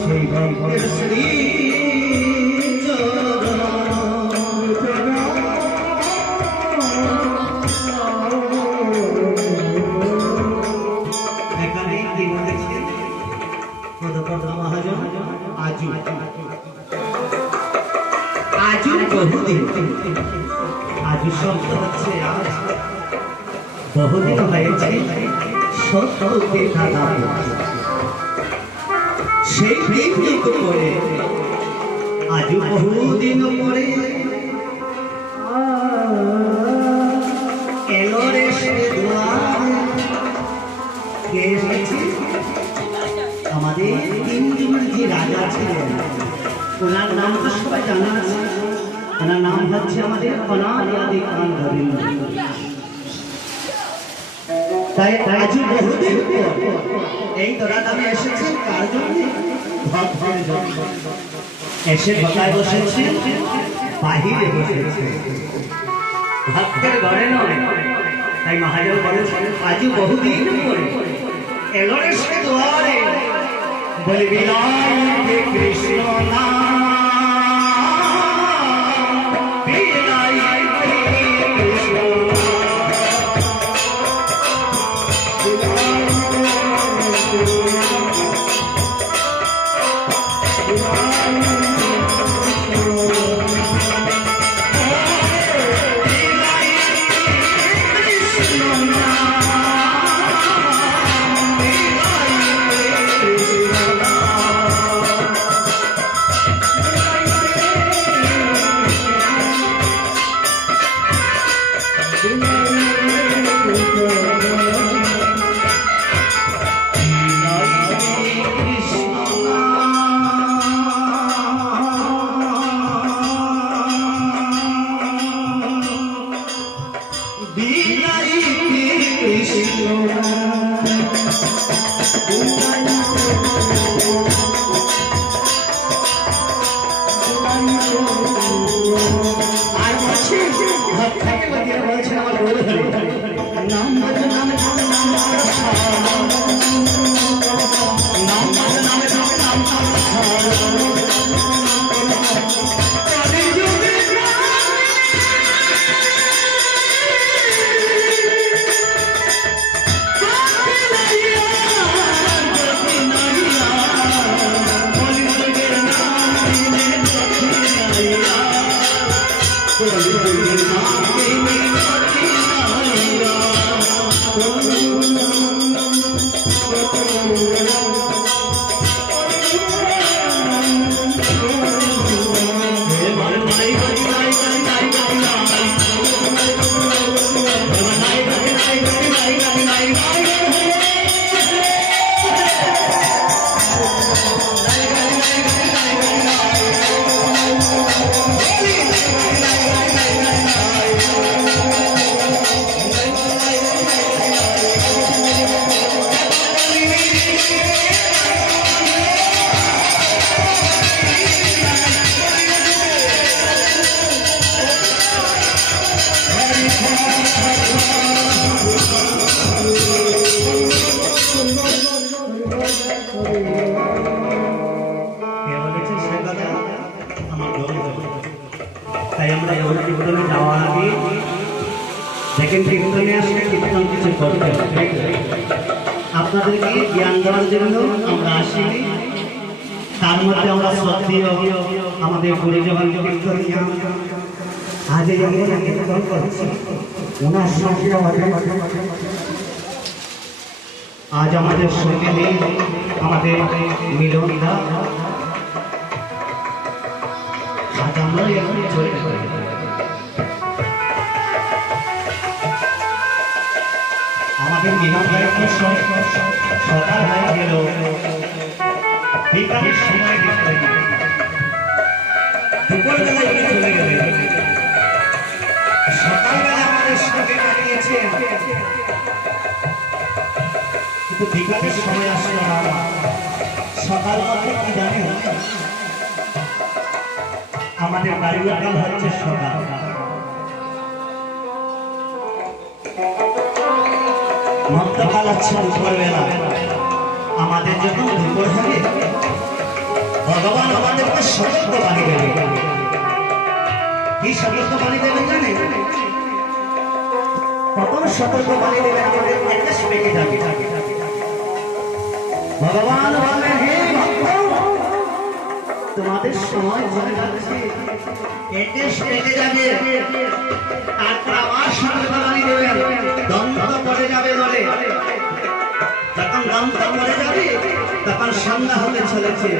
সেই ভক্তের শ্রী এখানে কি বলেছে পদপদ্ম মহাজন আজু আজু বহুদিন আজু শব্দ হচ্ছে আজ বহুদিন হয়েছে সত্য দেখা দাম সেই দিন করে আজু বহুদিন পরে এলো রে সে দুয়ারে কে এসেছে আমাদের তিন যুগের যে রাজা ছিলেন ওনার নাম তো সবাই জানা আছে ওনার নাম হচ্ছে আমাদের অনাদি খান গোবিন্দ তাই আজ বহুদিন এই দরাদামে এসেছেন কার জন্য ভক্তের জন্য এসে বসায় বসেছে বাহিরে বসেছে ভক্তের ঘরে নয় তাই মহাজন বলেছেন আজ বহুদিন পরে এলো রে সে দুয়ারে বলে বিনায় কৃষ্ণ নাম তাই আমরা কীর্তনে যাওয়ার আগে দেখেন কীর্তনে আসলে কীর্তন কিছু করতে আপনাদেরকে জ্ঞান দেওয়ার জন্য আমরা আসিনি তার মধ্যে আমরা শ্রদ্ধেয় আমাদের গুরুজন কীর্তন আজ এই কীর্তন করছি ওনার সঙ্গে আজ আমাদের সঙ্গে নেই আমাদের মিলন দা আজ আমরা এখন চলে আমাদের মিলন দায়ের সকাল হয়ে গেল বিকালের সময় দুপুরবেলায় চলে গেলে সকালবেলা আমাদের সঙ্গে কাটিয়েছে কিন্তু বিকালের সময় আসলো না সকালবেলা কি জানে আমাদের বাড়ির কাল হচ্ছে সকাল মধ্যকাল হচ্ছে দুপুরবেলা আমাদের যখন দুপুর হবে ভগবান আমাদেরকে সতর্ক বাণী দেবে। কি সতর্ক বাণী দেবেন জানেন? কখন সতর্ক বাণী দেবেন? আমাদের একেশ পেকে যাবে। ভগবান বললেন, হে ভক্ত, তোমাদের সময় চলে যাচ্ছে, একেশ পেকে যাবে। তারপর আবার সতর্ক বাণী দেবেন, দ্বন্দ্ব পড়ে যাবে বলে। যখন দ্বন্দ্ব পড়ে যাবে তখন সন্ধ্যা হতে চলেছে।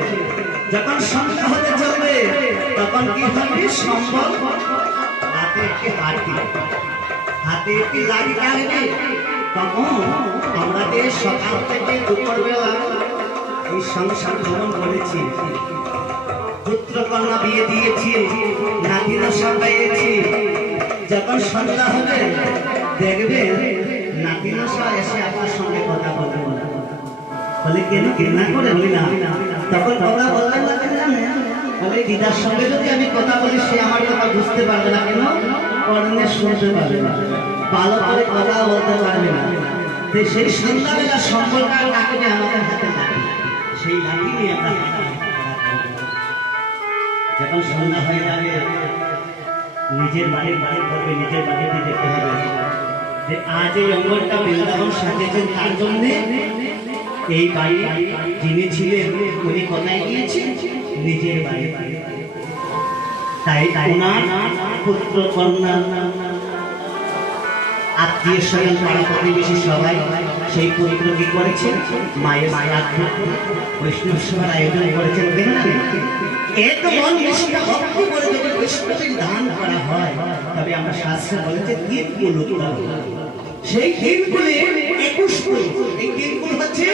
যখন সন্ধ্যা হতে চলবে তখন কি হবে? সম্ভব হাতে একটি লাঠি, হাতে একটি লাঠি আসবে। তখন আমরা যে সকাল থেকে দুপুর বেলা এই সংসার ভ্রমণ করেছি, পুত্রকন্যা বিয়ে দিয়েছি, নাতি দশা পেয়েছি, যখন সন্ধ্যা হবে দেখবে নাতি দশা এসে আপনার সঙ্গে কথা বলবে না। বলে কেন ঘৃণা করে? বলি না। তখন কথা বলবেন না কেন জানেন? বলে দিদার সঙ্গে যদি আমি কথা বলি সে আমার কথা বুঝতে পারবে না। কেন? কর্ণে শুনতে পারবে না, ভালো করে কথা বলতে পারবে না। সেই সন্ধ্যাবেলা সম্পর্ক রাখবে আমাদের হাতে লাঠি, সেই লাঠি নিয়ে আমরা যখন সন্ধ্যা হয়ে যাবে নিজের বাড়ির করবে, নিজের বাড়িতে যেতে হবে। যে আজ এই অঙ্গনটা বৃন্দাবন সাজিয়েছেন তার জন্যে এই বাড়ি যিনি ছিলেন উনি কোথায় গিয়েছেন? নিজের বাড়ি। তাই ওনার পুত্র কন্যা আত্মীয় স্বজন পাড়া প্রতিবেশী সবাই সেই পুত্র কি করেছেন? মায়ের বৈষ্ণব সভার আয়োজন করেছেন। এক মন নিষ্ঠা ভক্তি করে যদি বৈষ্ণবের দান করা হয় তবে আমরা শাস্ত্রে বলেছে তিন কুল। সেই তিন কুলে 21 কুল। এই তিন কুল হচ্ছে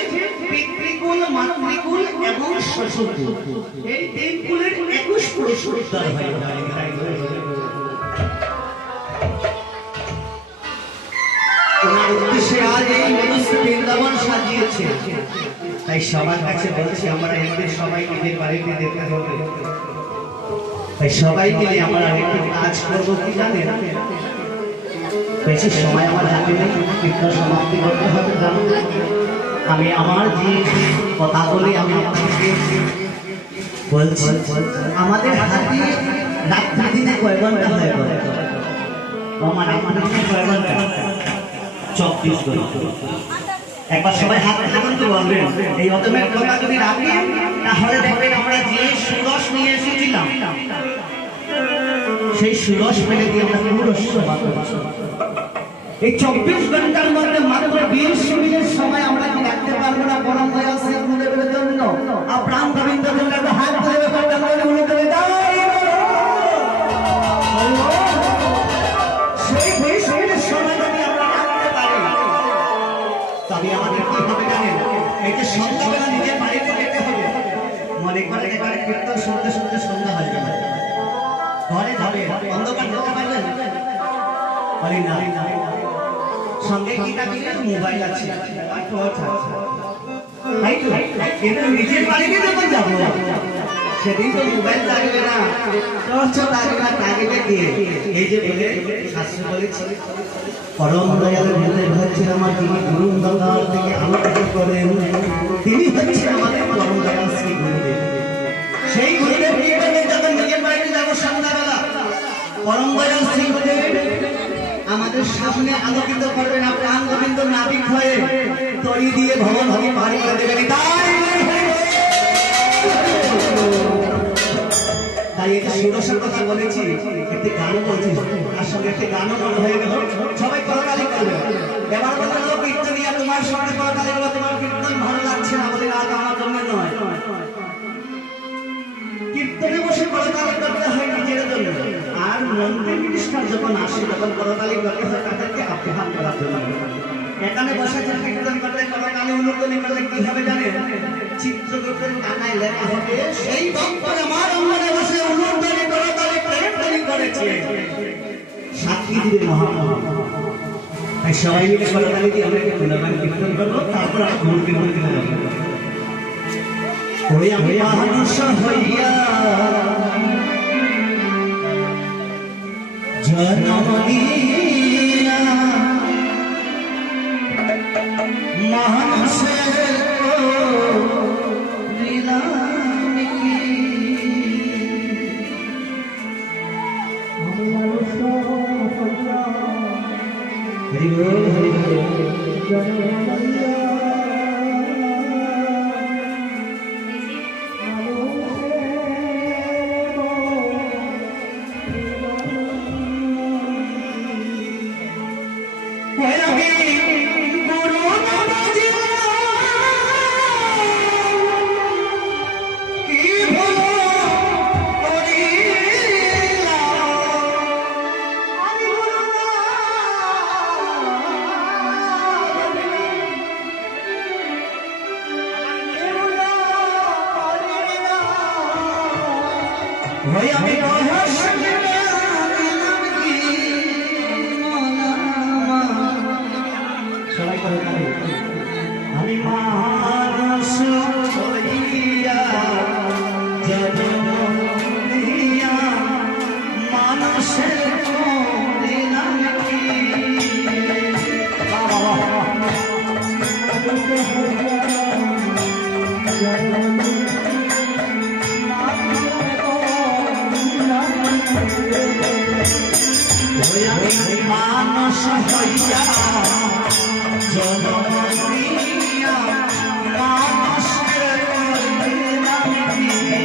পিতৃকুল, মাতৃকুল এবং শ্বশুরকুল। এই তিন কুলের 21 পুরুষ উদ্ধার হয়। ওনার উদ্দেশ্যে আজ এই মনুষ্য বৃন্দাবন সাজিয়েছে। তাই সবার কাছে বলছি আমরা এদের সবাই নিজের বাড়িতে যেতে হবে। তাই সবাই মিলে আমরা একটু কাজ করবো। কি জানেন? বেশি সময় আমার হাতে নেই, কীর্তন সমাপ্তি করতে হবে। আমি আমার যে কথা বলি আমি আপনাকে বলছি, আমাদের হাতে রাত্রি দিনে কয় ঘন্টা হয়ে গেল? আমাদের কয় ঘন্টা? 24 ঘন্টা। একবার সবাই হাত হাতে বলবেন, এই অদমের কথা যদি রাখি তাহলে দেখবেন আমরা যে সুরস নিয়ে এসেছিলাম সেই সুরস ফেলে দিয়ে আমরা পুরো এই 24 ঘন্টার মধ্যে মাত্র 20 মিনিটের সময় আমরা কি রাখতে পারবো না? পরম দয়াল শ্রী গুরুদেবের জন্য প্রাণ গোবিন্দের জন্য একটা হাত ধরে সেই 20 মিনিটের সময় যদি আমরা রাখতে পারি তবে আমাদের কি হবে জানেন? এই যে সন্ধ্যাবেলা নিজের বাড়িতে যেতে হবে, মনে করে এবারে কীর্তন শুনতে শুনতে সন্ধ্যা হয়ে যাবে, ঘরে যাবে, অন্ধকার যেতে পারবেন? বলি না। সঙ্গে কি থাকবে? মোবাইল আছে, কিন্তু নিজের বাড়িতে যখন যাবো সেদিন তো মোবাইল থাকবে না, টর্চ থাকবে না, থাকবে দিয়ে এই যে বলে শাস্ত্র বলেছে পরম দয়ালের মধ্যে হচ্ছে আমার যিনি গুরু গঙ্গার থেকে আলোকিত করেন তিনি হচ্ছে আমাদের পরম দয়াল শ্রী গুরুদেব। সেই গুরুদেব কি করবেন? যখন নিজের বাড়িতে যাবো সন্ধ্যাবেলা পরম দয়াল শ্রী গুরুদেব আমাদের সামনে আলোকিত করবেন। প্রাণ গোবিন্দ নাবিক হয়ে তরি দিয়ে ভবন হরি পার করে দেবেন। তাই একটা সুরসের কথা বলেছি, একটি গানও বলছি, তার সঙ্গে একটি গানও মনে হয়ে গেল। সবাই করতালি করবে। এবার বলতে হলো কীর্তনিয়া তোমার সঙ্গে করতালি করবো, তোমার কীর্তন ভালো লাগছে না বলে আজ আমার জন্য নয়। কীর্তনে বসে করতালি করতে হয় নিজের জন্য, আর মন্ত্রী মিনিস্টার যখন আসে তখন করতালি করতে হয় তাদেরকে আপ্যায়ন করার জন্য। এখানে বসে কীর্তন করতে করতালি অনুকূলি করলে কি হবে জানেন? চিত্রগুপ্তের কানায় লেখা হবে সেই ভক্ত আমার অঙ্গনে বসে অনুকূলি করতালি প্রেম করেছে, সাক্ষী দিবে মহাপ্রভু। তাই সবাই মিলে করতালি দিয়ে অনেকে গুণগান কীর্তন করবো, তারপর আর গুরু কীর্তন কিনে যাবো। ওই আমি মানুষ হইয়া জন্ম নিয়া মানুষের লীলা ওই আমি সবাই করে আমি মানুষ হইয়া জন্মিয়া মানুষের দিলাম কি মানুষ হইয়া জন্মিয়া মানুষের দিলাম কি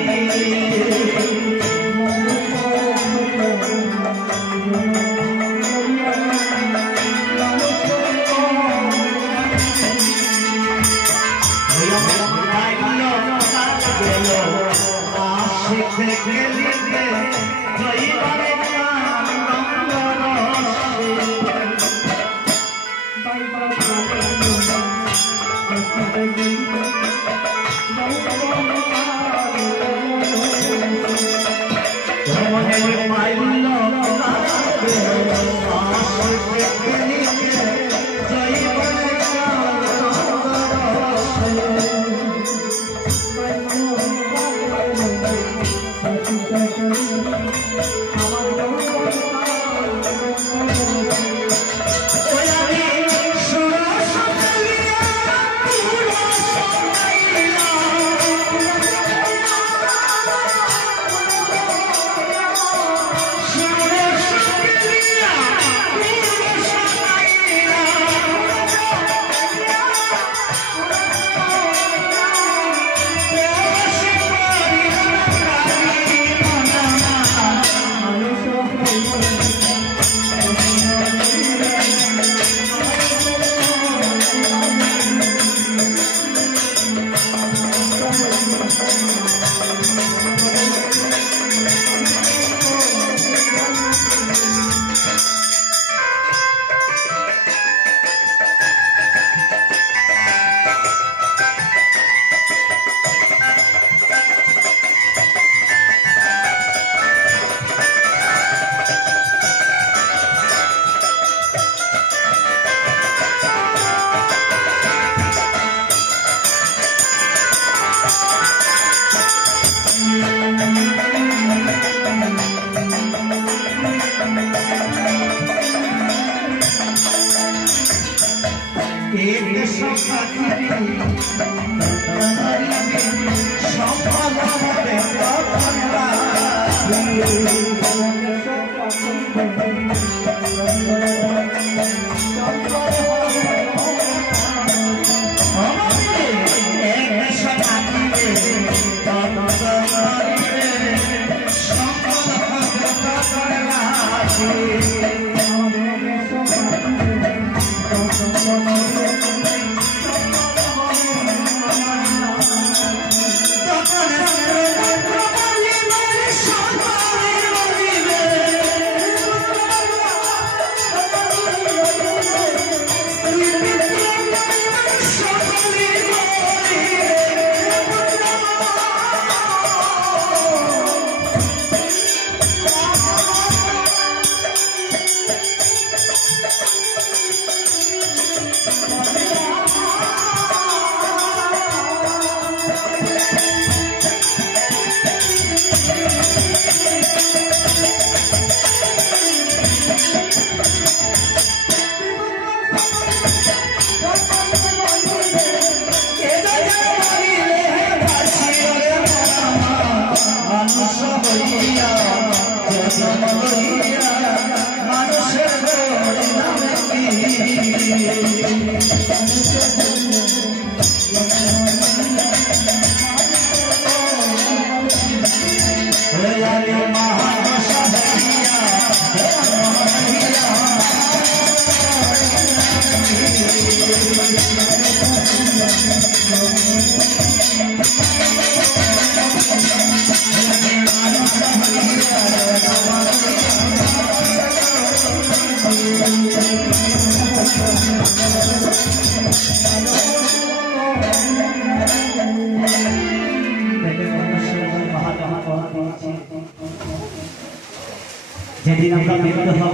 যেদিন আমরা মৃত্যু হব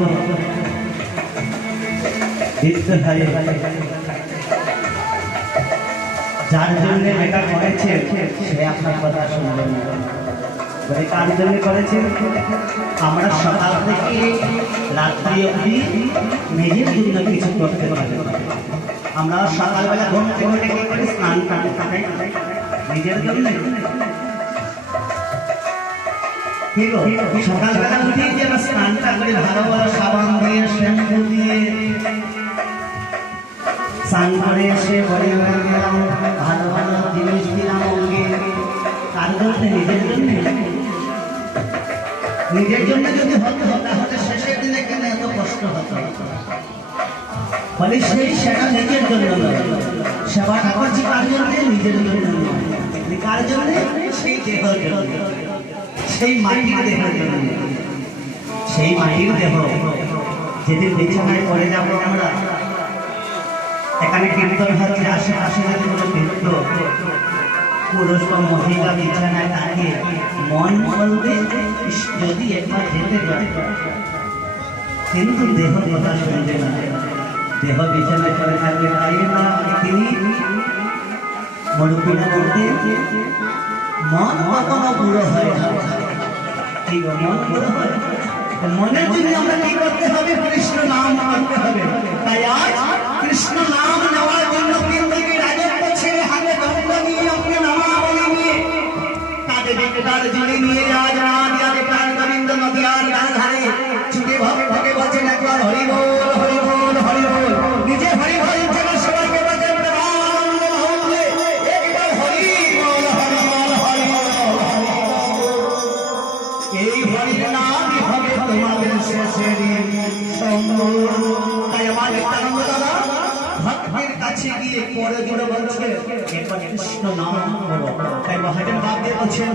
মৃত্যু হারে যার জন্য এটা করেছে সে আপনার কথা শুনবে না। কার জন্য করেছেন? আমরা সকাল থেকে রাত্রি অবধি নিজের জন্য কিছু করতে পারি। আমরা সকালবেলা ঘুম থেকে উঠে কি করি? স্নান টান কাটাই নিজের জন্য। সকালবেলা উঠে যে আমরা স্নানটা করি ভালো ভালো সাবান দিয়ে শ্যাম্পু দিয়ে স্নান করে এসে বডি ওয়াশ দিলাম, ভালো ভালো জিনিস দিলাম অঙ্গে। কার জন্য? নিজের জন্য। নিজের জন্য যদি হতো তাহলে শেষের দিনে কেন এত কষ্ট হতো? ফলে সেটা নিজের জন্য নয়, সেবাটা করছি কার জন্য? নিজের জন্য নয়। কার জন্য? সেই দেহের জন্য, সেই মাটির দেহের জন্য। সেই মাটির দেহ যেদিন বিছানায় পড়ে যাবো আমরা, এখানে কীর্তন হচ্ছে, আশেপাশে যদি কোনো বৃদ্ধ পুরুষ বা মহিলা বিছানায় থাকে, মন বলবে যদি একবার যেতে পারে, কিন্তু দেহ কথা শুনবে না। দেহ বিছানায় পড়ে থাকবে। তাই না তিনি মরুকুলা বলতে মন কখনো বুড়ো হয় না। ঠিক মন বুড়ো হয়, মনের জন্য আমরা কি করতে হবে? কৃষ্ণ নাম করতে হবে। তাই আজ কৃষ্ণ নাম নেওয়ার জন্য কিন্তু রাজত্ব ছেড়ে হাতে দণ্ড নিয়ে আপনি নামাবলী নিয়ে কাঁধে বিকটার জুড়ে নিয়ে রাজ প্রাণ গোবিন্দ নদিয়ার গান ধারে ছুটে ভাবে ভাগে বলছেন একবার হরি বল হরি বল হরি বল। নিজে হরি বল জেনে সবাইকে বলছেন একবার হরি বল হরি বল হরি বল। এই হরির নামই হবে তোমাদের শেষের সম্বল। তাই আমার আনন্দ দাদা ভক্তের কাছে গিয়ে পরে জুড়ে বলছে একবার কৃষ্ণ নাম করো। তাই মহাজন বাপ দিয়ে বলছেন